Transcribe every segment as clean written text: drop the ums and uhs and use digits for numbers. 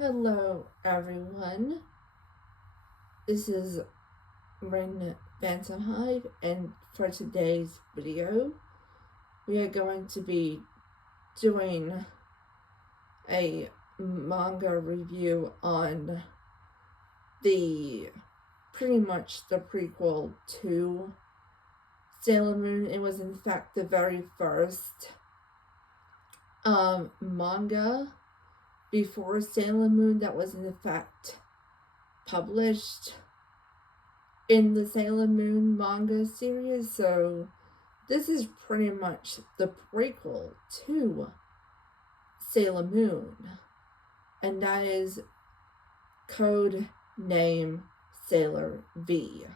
Hello everyone, this is Ren Phantom Hive, and for today's video we are going to be doing a manga review on pretty much the prequel to Sailor Moon. It was in fact the very first manga before Sailor Moon that was in fact published in the Sailor Moon manga series. So this is pretty much the prequel to Sailor Moon, and that is Codename Sailor V.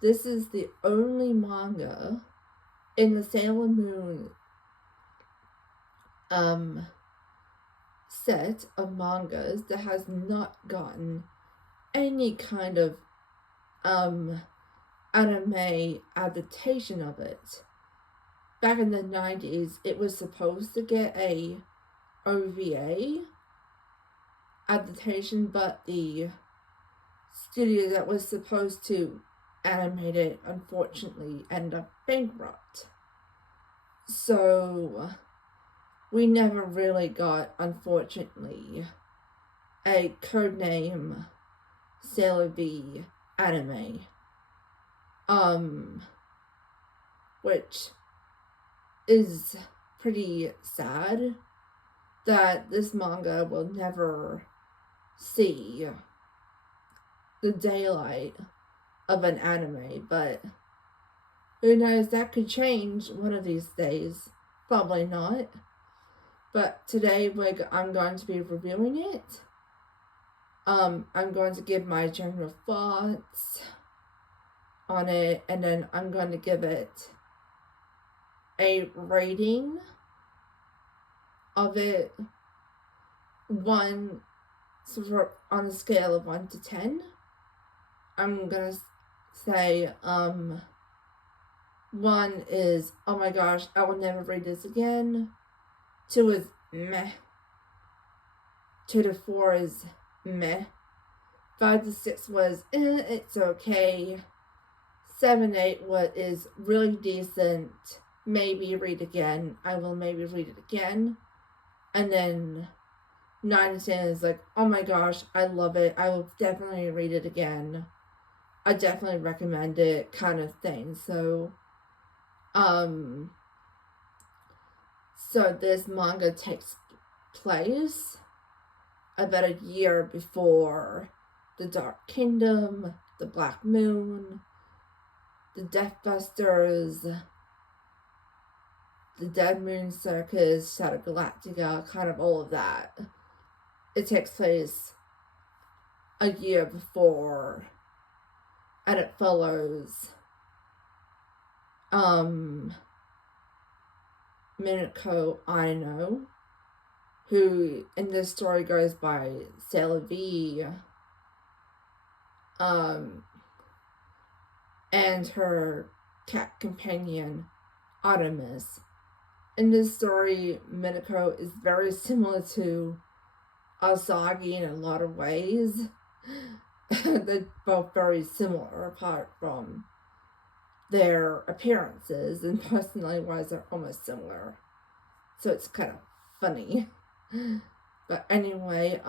This is the only manga in the Sailor Moon set of mangas that has not gotten any kind of anime adaptation of it. Back in the 90s, it was supposed to get a OVA adaptation, but the studio that was supposed to animate it unfortunately ended up bankrupt. So we never really got, unfortunately, a Codename Sailor V anime. Which is pretty sad that this manga will never see the daylight of an anime, but who knows, that could change one of these days. Probably not. But today I'm going to be reviewing it. I'm going to give my general thoughts on it, and then I'm going to give it a rating of it, on a scale of 1 to 10. I'm gonna say 1 is, oh my gosh, I will never read this again. 2 is meh. 2 to 4 is meh. 5 to 6 was it's okay. 7, 8 is really decent. Maybe read again. I will maybe read it again. And then 9 to 10 is like, oh my gosh, I love it. I will definitely read it again. I definitely recommend it, kind of thing. So this manga takes place about a year before the Dark Kingdom, the Black Moon, the Death Busters, the Dead Moon Circus, Shadow Galactica, kind of all of that. It takes place a year before, and it follows Minako Aino, who in this story goes by Sailor V, and her cat companion Artemis. In this story, Minako is very similar to Asagi in a lot of ways. They're both very similar apart from their appearances, and personality wise they're almost similar, so it's kind of funny. But anyway,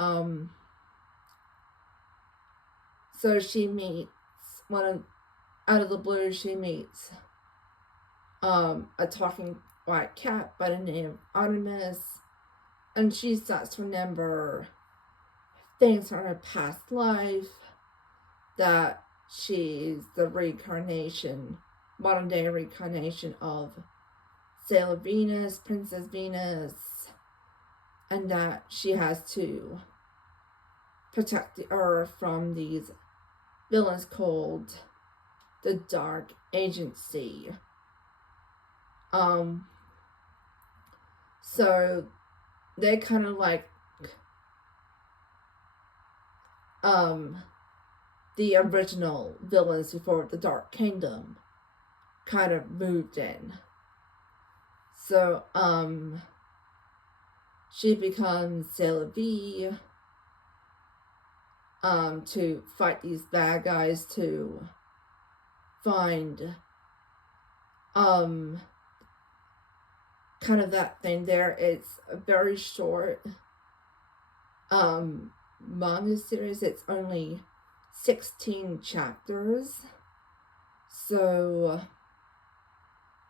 so she meets out of the blue, she meets a talking white cat by the name of Artemis, and she starts to remember things from her past life, that she's the modern day reincarnation of Sailor Venus, Princess Venus, and that she has to protect the Earth from these villains called the Dark Agency. So they kind of like the original villains before the Dark Kingdom kind of moved in. So she becomes Sailor V, to fight these bad guys, to find kind of that thing there. It's a very short manga series. It's only 16 chapters, so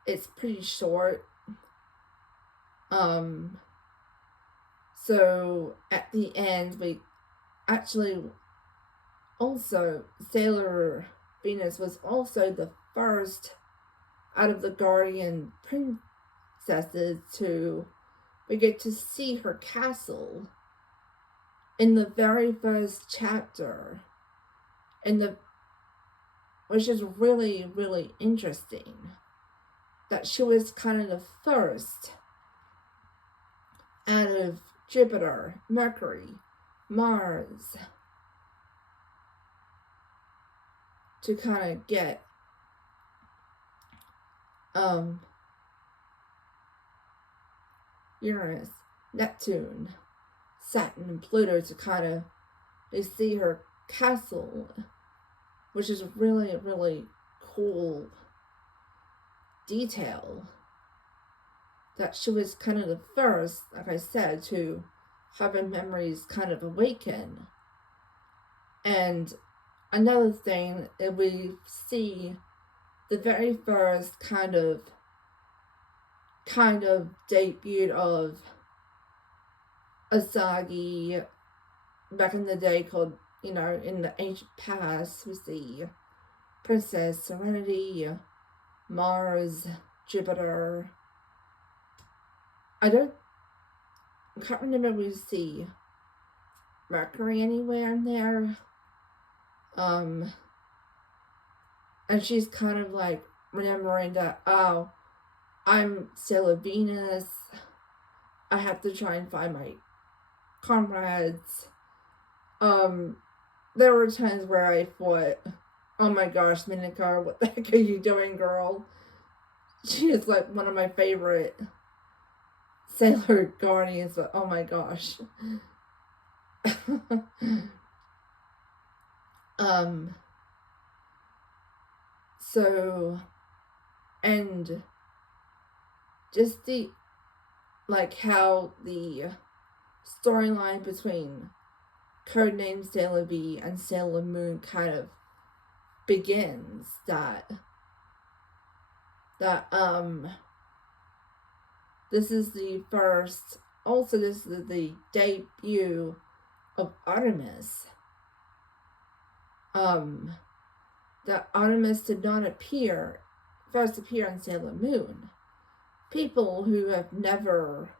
it's pretty short. So at the end, we actually also, Sailor Venus was also the first out of the Guardian princesses we get to see her castle in the very first chapter, which is really, really interesting, that she was kind of the first out of Jupiter, Mercury, Mars, to kind of get Uranus, Neptune, Saturn, and Pluto to kind of see her castle, which is really, really cool detail, that she was kind of the first, like I said, to have her memories kind of awaken. And another thing, we see the very first kind of debut of Asagi back in the day, called, in the ancient past. We see Princess Serenity, Mars, Jupiter. I can't remember if we see Mercury anywhere in there. And she's kind of like remembering that, oh, I'm Sailor Venus. I have to try and find my comrades. There were times where I thought, oh my gosh, Minako, what the heck are you doing, girl? She is like one of my favorite Sailor Guardians, but oh my gosh. So, and just how the storyline between Codename Sailor V and Sailor Moon kind of begins, that this is the debut of Artemis. That Artemis did not first appear in Sailor Moon. People who have never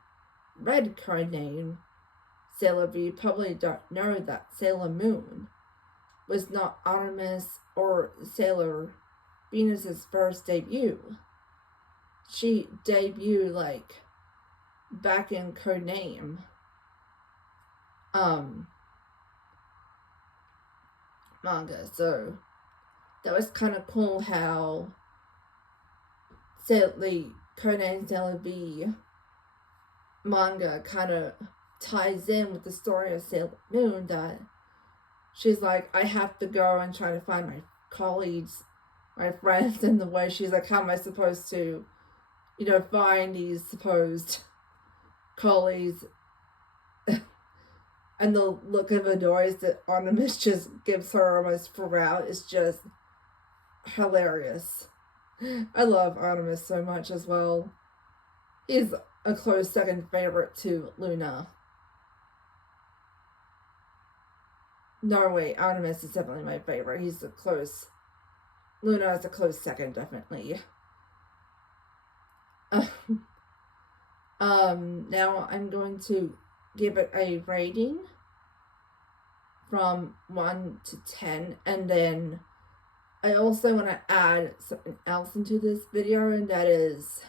read Codename Sailor V probably don't know that Sailor Moon was not Artemis or Sailor Venus's first debut. She debuted back in Codename. Manga, so that was kind of cool how the Codename Sailor V manga kind of ties in with the story of Sailor Moon, that she's like, I have to go and try to find my colleagues, my friends, in the way she's like, how am I supposed to, find these supposed colleagues? And the look of annoyance that Artemis just gives her almost throughout is just hilarious. I love Artemis so much as well. He's a close second favorite to Luna. No, wait, Artemis is definitely my favorite. Luna is a close second, definitely. Now I'm going to give it a rating from 1 to 10, and then I also want to add something else into this video, and that is,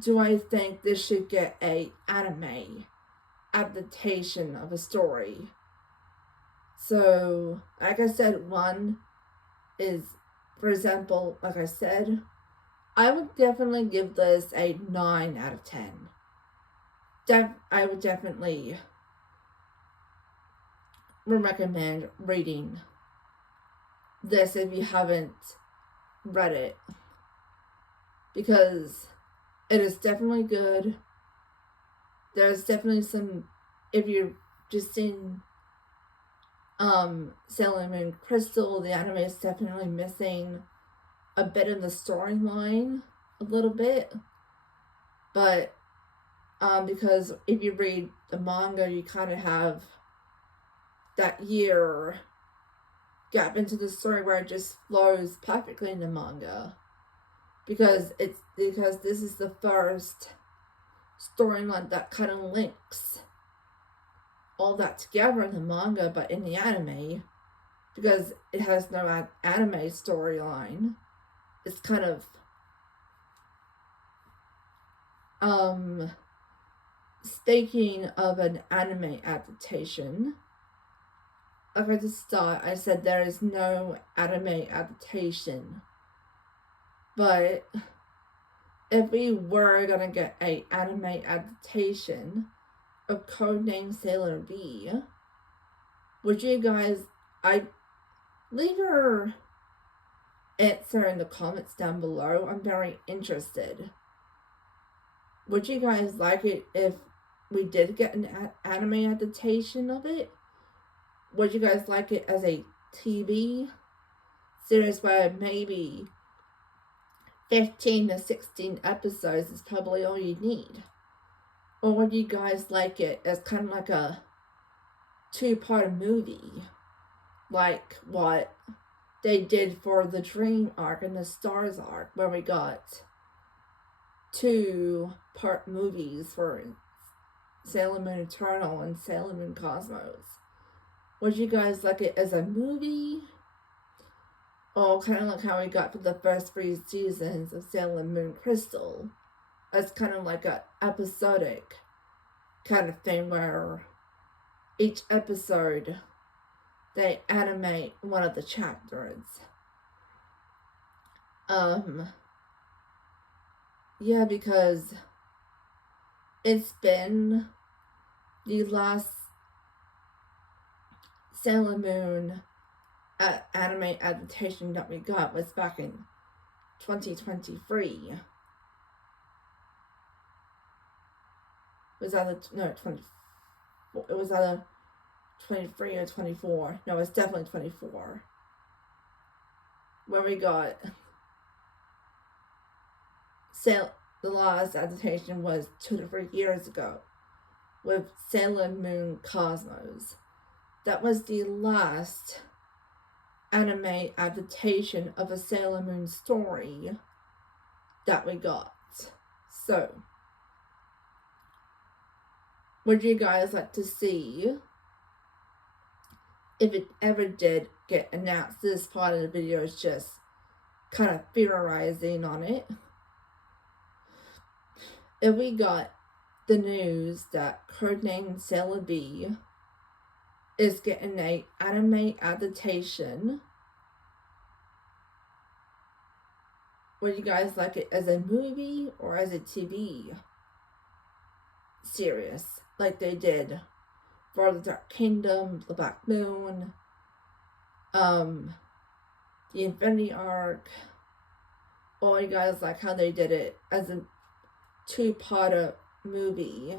do I think this should get a anime adaptation of a story? So, like I said, 1 is, for example, like I said, I would definitely give this a 9 out of 10. I would definitely would recommend reading this if you haven't read it, because it is definitely good. There's definitely some, if you're just seen Sailor Moon Crystal, the anime is definitely missing a bit of the storyline, a little bit, but because if you read the manga, you kind of have that year gap into the story where it just flows perfectly in the manga, because this is the first storyline that kind of links all that together in the manga, but in the anime, because it has no anime storyline, it's kind of speaking of an anime adaptation, like at the start I said there is no anime adaptation, but if we were gonna get a anime adaptation of Codename Sailor V, would you guys, leave your answer in the comments down below. I'm very interested. Would you guys like it if we did get an anime adaptation of it? Would you guys like it as a TV series where maybe 15 to 16 episodes is probably all you need? Or would you guys like it as kind of like a 2-part movie, like what they did for the Dream arc and the Stars arc, where we got 2-part movies for Sailor Moon Eternal and Sailor Moon Cosmos? Would you guys like it as a movie? Or kind of like how we got for the first 3 seasons of Sailor Moon Crystal, as kind of like a episodic kind of thing where each episode they animate one of the chapters. Yeah, because it's been the last Sailor Moon anime adaptation that we got was back in 2023. Was that no, 24? It was either 23 or 24. No, it's definitely 24. Where we got the last adaptation was 2 to 3 years ago with Sailor Moon Cosmos. That was the last anime adaptation of a Sailor Moon story that we got. So, would you guys like to see if it ever did get announced? This part of the video is just kind of theorizing on it. If we got the news that Codename Sailor V is getting an anime adaptation, would you guys like it as a movie or as a TV series, like they did for the Dark Kingdom, the Black Moon, the Infinity Arc? Or you guys like how they did it as a 2-part movie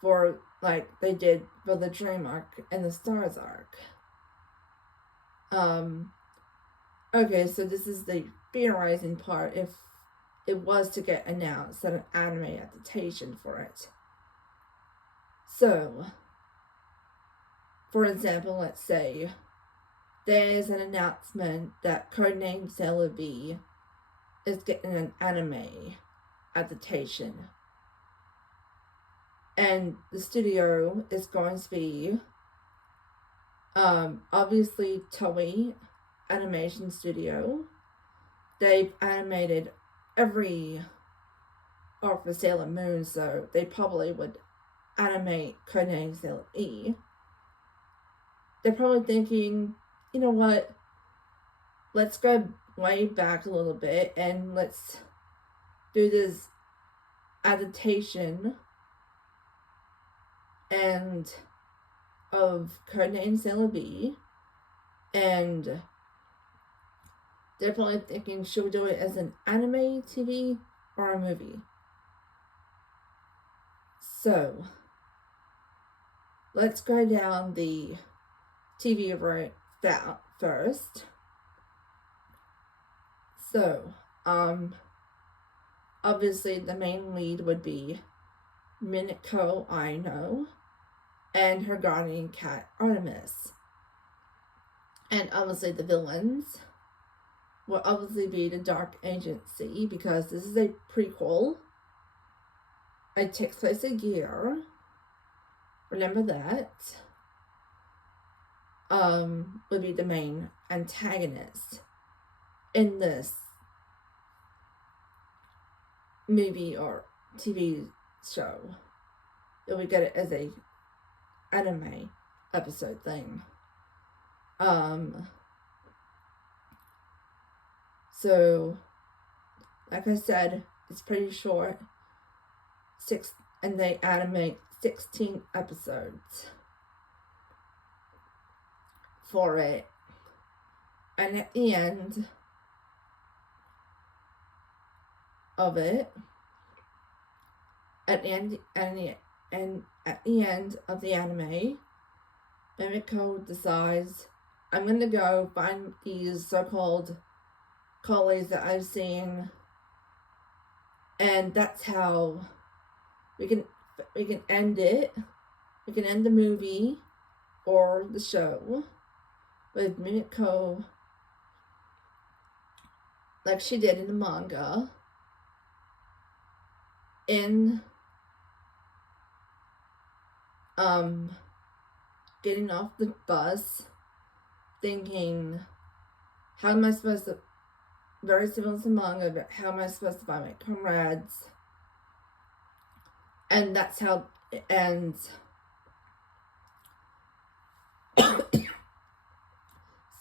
for, like they did for the Dream arc and the Stars arc? Okay, so this is the theorizing part. If it was to get announced, that an anime adaptation for it. So, for example, let's say there's an announcement that Codename Sailor V is getting an anime adaptation, and the studio is going to be obviously Toei Animation Studio. They've animated every arc for Sailor Moon, so they probably would animate Codename Sailor E. They're probably thinking, you know what, let's go way back a little bit and let's do this adaptation and of Codename Sailor B, and they're probably thinking, should we do it as an anime TV or a movie? So, let's go down the TV route first. So, obviously the main lead would be Minako Aino and her guardian cat Artemis. And obviously the villains will obviously be the Dark Agency, because this is a prequel. It takes place a year. Remember that. Would be the main antagonist in this movie or TV show. We get it as a anime episode thing. So, like I said, it's pretty short. And they animate 16 episodes for it. And at the end of it, at the end of the anime, Mimiko decides, I'm gonna go find these so-called collies that I've seen, and that's how we can end it. We can end the movie or the show with Mimiko, like she did in the manga, in getting off the bus, thinking, how am I supposed to, very similar to manga, but how am I supposed to find my comrades? And that's how it ends.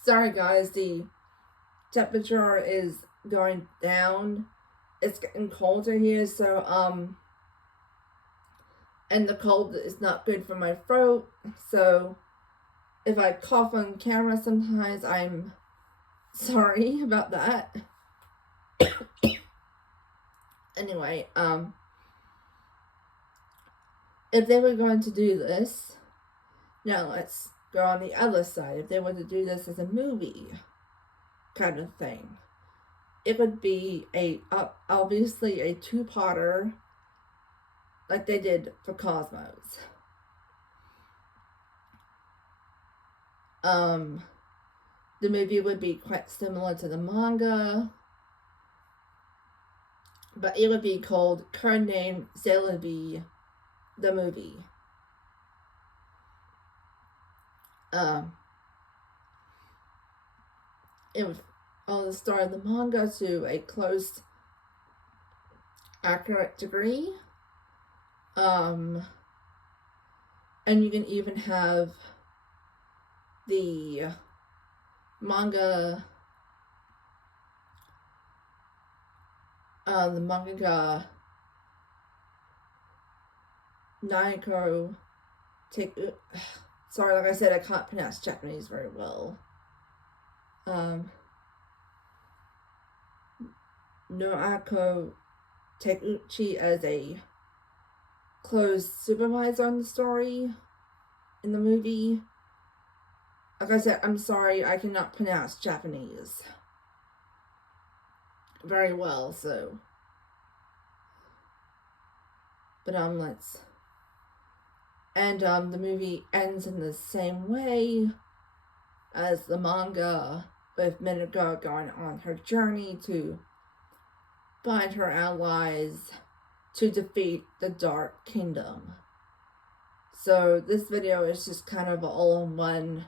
Sorry guys, the temperature is going down. It's getting colder here, so and the cold is not good for my throat, so if I cough on camera sometimes, I'm sorry about that. Anyway, if they were going to do this, now let's go on the other side. If they were to do this as a movie kind of thing, it would be obviously a two-parter, like they did for Cosmos. The movie would be quite similar to the manga, but it would be called Codename Sailor B, the movie. It would follow the story of the manga to a close, accurate degree. And you can even have the manga, the mangaka Naiko sorry, like I said, I can't pronounce Japanese very well. Noako Takuchi as a close supervisor on the story in the movie. Like I said, I'm sorry, I cannot pronounce Japanese very well, so. But let's. And the movie ends in the same way as the manga, with Minako going on her journey to find her allies to defeat the Dark Kingdom. So this video is just kind of all-in-one,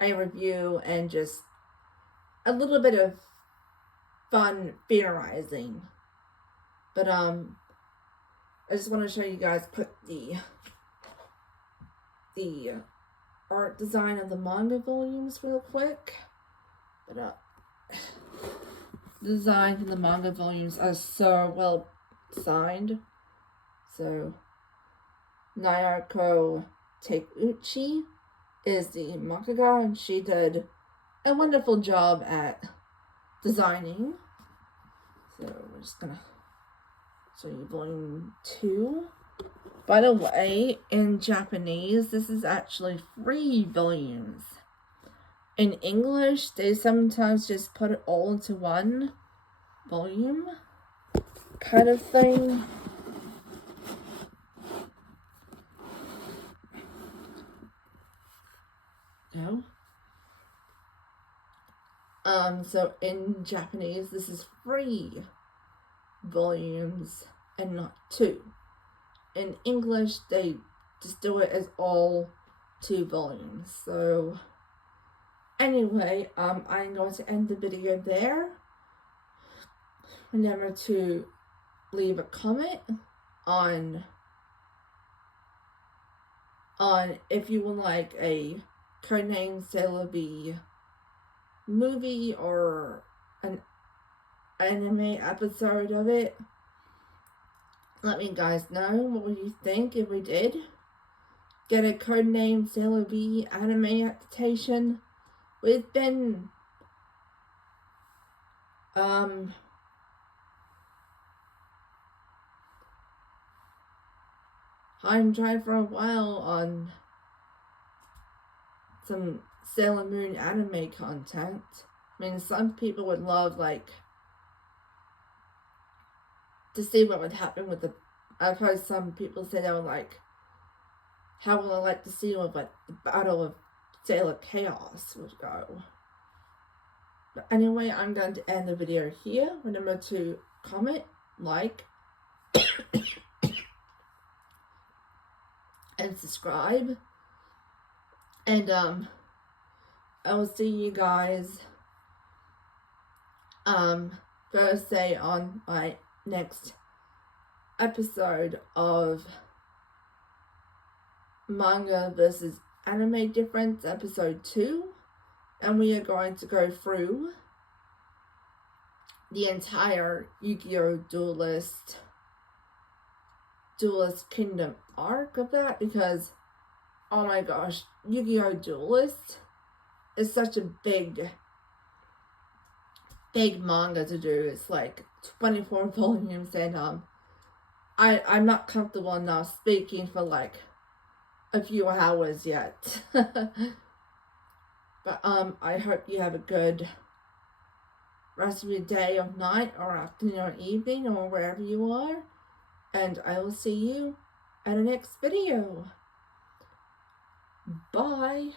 a review and just a little bit of fun theorizing. But I just want to show you guys the art design of the manga volumes real quick. But the design for the manga volumes are so well signed. So Naoko Takeuchi is the manga, and she did a wonderful job at designing. So we're just gonna show you volume 2. By the way, in Japanese, this is actually 3 volumes. In English, they sometimes just put it all into one volume kind of thing. No. So in Japanese, this is 3 volumes and not 2. In English, they just do it as all 2 volumes. So anyway, I'm going to end the video there. Remember to leave a comment on if you would like a Codename Sailor B movie or an anime episode of it. Let me guys know, what would you think if we did get a Codename Sailor B anime adaptation? We've been I'm trying for a while on some Sailor Moon anime content. I mean, some people would love, like, to see what would happen with the... I've heard some people say they were like, how would I like to see what, like, the Battle of Sailor Chaos would go. But anyway, I'm going to end the video here. Remember to comment, like, and subscribe. And I will see you guys Thursday on my next episode of Manga versus Anime Difference, episode 2. And we are going to go through the entire Yu-Gi-Oh! Duelist Kingdom arc of that, because oh my gosh, Yu-Gi-Oh! Duelist is such a big manga to do. It's like 24 volumes, and I'm not comfortable enough speaking for like a few hours yet. But I hope you have a good rest of your day or night or afternoon or evening or wherever you are. And I will see you in the next video. Bye.